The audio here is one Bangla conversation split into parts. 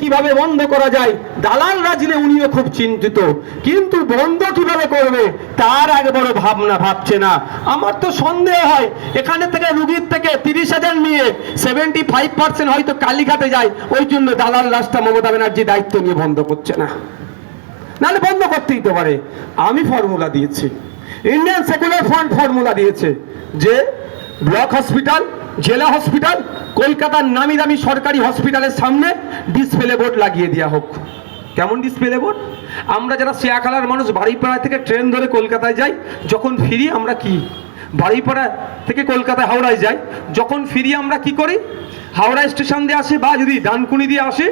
কিভাবে বন্ধ করা যায়, দালাল রাজনে উনিও খুব চিন্তিত, কিন্তু বন্ধ কিভাবে করবে তার আগে বড় ভাবনা ভাবছে না। আমার তো সন্দেহ হয় এখানে থেকে রুগীর থেকে 30,000 নিয়ে 75% হয়তো কালীঘাটে যায়, ওই জন্য দালাল রাজটা মমতা ব্যানার্জি দায়িত্ব নিয়ে বন্ধ করছে না, নাহলে বন্ধ করতেই তো পারে। আমি ফর্মুলা দিয়েছি, ইন্ডিয়ান সেকুলার ফ্রন্ট ফর্মুলা দিয়েছে যে ব্লক হসপিটাল, জেলা হসপিটাল, কলকাতার নামি দামি সরকারি হসপিটালের সামনে ডিসপ্লে বোর্ড লাগিয়ে দেওয়া হোক। কেমন ডিসপ্লে বোর্ড? আমরা যারা শেয়াখালার মানুষ বাড়িপাড়া থেকে ট্রেন ধরে কলকাতায় যাই, যখন ফিরি আমরা কি বাড়িপাড়া থেকে কলকাতায় হাওড়ায় যাই, যখন ফিরি আমরা কি করি, হাওড়া স্টেশন দিয়ে আসি বা যদি ডানকুনি দিয়ে আসি,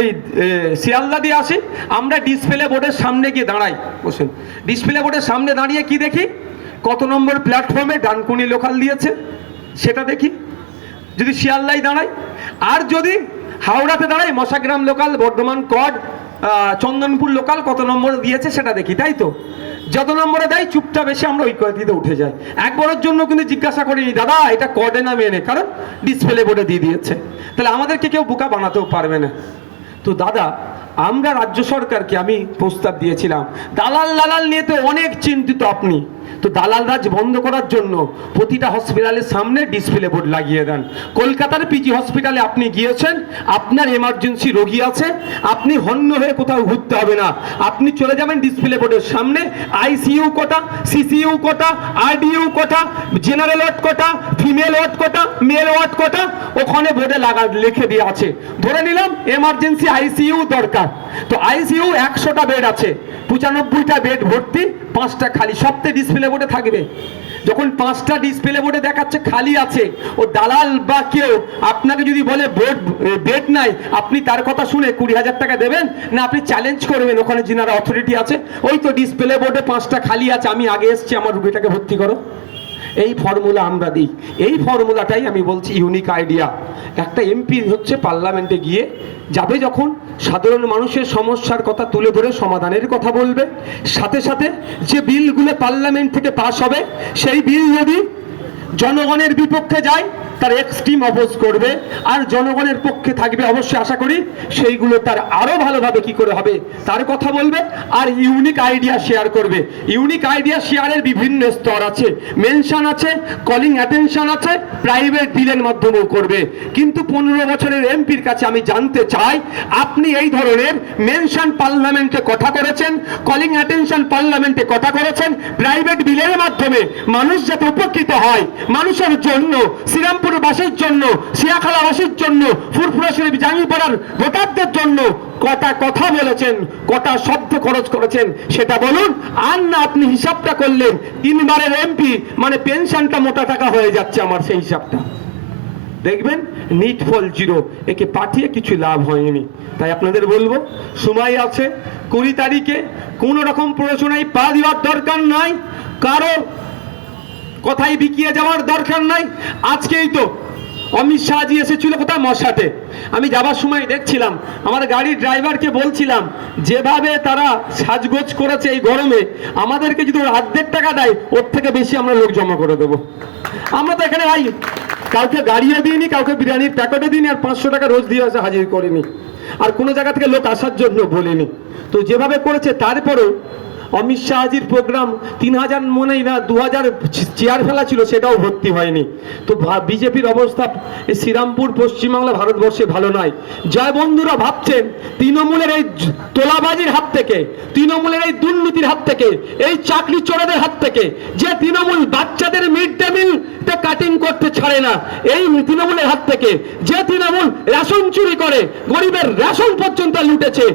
এই শিয়ালদা দিয়ে আসি, আমরা ডিসপ্লে বোর্ডের সামনে গিয়ে দাঁড়াই। বসেন, ডিসপ্লে বোর্ডের সামনে দাঁড়িয়ে কি দেখি, কত নম্বর প্ল্যাটফর্মে ডানকুনি লোকাল দিয়েছে সেটা দেখি, যদি শিয়ালদায় দাঁড়াই। আর যদি হাওড়াতে দাঁড়াই, মশাগ্রাম লোকাল, বর্ধমান কড, চন্দনপুর লোকাল কত নম্বর দিয়েছে সেটা দেখি, তাই তো? যত নম্বরে দেয় চুপটা বেশি আমরা ওই কয়েকটিতে উঠে যাই। একবারের জন্য কিন্তু জিজ্ঞাসা করিনি দাদা এটা কডে না মেনে, কারণ ডিসপ্লে বোর্ডে দিয়ে দিয়েছে। তাহলে আমাদেরকে কেউ বোকা বানাতেও পারবে না। তো দাদা, আমরা রাজ্য সরকারকে আমি প্রস্তাব দিয়েছিলাম, দালাল নিয়ে তো অনেক চিন্তিত আপনি, তো দালাল রাজ বন্ধ করার জন্য প্রতিটা হসপিটালের সামনে ডিসপ্লে বোর্ড লাগিয়ে দেন। কলকাতার পিজি হসপিটালে আপনি গিয়েছেন, আপনার এমার্জেন্সি রোগী আছে, আপনি হন্য হয়ে কোথাও ঘুরতে হবে না, আপনি চলে যাবেন ডিসপ্লে বোর্ডের সামনে, আইসিইউ কোটা, সিসিইউ কোটা, আরডিইউ কোটা, জেনারেল ওয়ার্ড কোটা, ফিমেল ওয়ার্ড কোটা, মেল ওয়ার্ড কোটা, ওখানে বোর্ডে লিখে দিয়ে আছে। ধরে নিলাম এমার্জেন্সি আইসিইউ দরকার, তো আইসিইউ 100টা বেড আছে, 95টা বেড ভর্তি, 5টা খালি, সবতে ডিসপ্লে বোর্ডে থাকবে। যখন 5টা ডিসপ্লে বোর্ডে দেখাচ্ছে খালি আছে, ও দালাল বা কেউ আপনাকে যদি বলে বেড নাই, আপনি তার কথা শুনে 20,000 টাকা দেবেন না আপনি চ্যালেঞ্জ করবেন ওখানে যিনারা অথরিটি আছে, ওই তো ডিসপ্লে বোর্ডে 5টা খালি আছে, আমি আগে এসেছি, আমার রুগীটাকে ভর্তি করো। এই ফর্মুলা আমরা দিই। এই ফর্মুলাটাই আমি বলছি ইউনিক আইডিয়া। একটা এমপি হচ্ছে পার্লামেন্টে গিয়ে যাবে, যখন সাধারণ মানুষের সমস্যার কথা তুলে ধরে সমাধানের কথা বলবে, সাথে সাথে যে বিলগুলো পার্লামেন্ট থেকে পাস হবে সেই বিল যদি জনগণের বিপক্ষে যায় তার এক্সট্রিম অপোজ করবে, আর জনগণের পক্ষে থাকবে অবশ্যই আশা করি সেইগুলো তার আরো ভালোভাবে কি করে হবে তার কথা বলবে, আর ইউনিক আইডিয়া শেয়ার করবে। ইউনিক আইডিয়া শেয়ারের বিভিন্ন স্তর আছে, মেনশন আছে, কলিং অ্যাটেনশন আছে, প্রাইভেট বিলের মাধ্যমেও করবে। কিন্তু 15 বছরের এমপির কাছে আমি জানতে চাই, আপনি এই ধরনের মেনশন পার্লামেন্টে কথা করেছেন, কলিং অ্যাটেনশন পার্লামেন্টে কথা করেছেন, প্রাইভেট বিলের মাধ্যমে মানুষ যাতে উপকৃত হয়, মানুষের জন্য, শ্রীরামপুর বাসীর জন্য, শিয়াখালাবাসীর জন্য, ফুরফুরা শরীফ জাঙ্গিপাড়ার ভোটারদের জন্য কটা কথা বলেছেন, কটা শব্দ খরচ করেছেন সেটা বলুন। আর না আপনি হিসাবটা করলেন 3 বারের এমপি মানে পেনশনটা মোটা টাকা হয়ে যাচ্ছে, আমার সেই হিসাবটা দেখবেন নিট ফল জিরো, একে পাঠিয়ে কিছু লাভ হয়নি। তাই আপনাদের বলবো সময় আছে, 20 তারিখে কোনো রকম প্ররোচনায় পা দেওয়ার দরকার নাই, কারো কোথায় বিকিয়ে যাওয়ার দরকার নাই। আজকেই তো অমিত শাহজি এসেছিল কোথায়, মশাটে। আমি যাবার সময় দেখছিলাম, আমার গাড়ির ড্রাইভারকে বলছিলাম যেভাবে তারা সাজগোজ করেছে এই গরমে, আমাদেরকে যদি ওর 1/2 টাকা দেয় ওর থেকে বেশি আমরা লোক জমা করে দেবো। আমরা তো এখানে ভাই কাউকে গাড়িও দিইনি, কাউকে বিরিয়ানির প্যাকেটও দিইনি, আর 500 টাকা রোজ দিয়ে আসে হাজির করিনি, আর কোনো জায়গা থেকে লোক আসার জন্য বলিনি। তো যেভাবে করেছে, তারপরেও অমিত শাহজির প্রোগ্রাম 3000 মনেই না 2000 চেয়ার ফেলা ছিল, সেটাও ভর্তি হয়নি। তো বিজেপির অবস্থা শ্রীরামপুর পশ্চিমবাংলা ভারতবর্ষে ভালো নয়। জয় বন্ধুরা ভাবছেন তৃণমূলের এই তোলাবাজির হাত থেকে, তৃণমূলের এই দুর্নীতির হাত থেকে, এই চাকরি চোরেদের হাত থেকে, যে তৃণমূল বাচ্চাদের মিড ডে মিল কাটিং করতে ছাড়ে না, এই তৃণমূলের হাত থেকে, যে তৃণমূল রেশন চুরি করে গরিবের রেশন পর্যন্ত লুটেছে,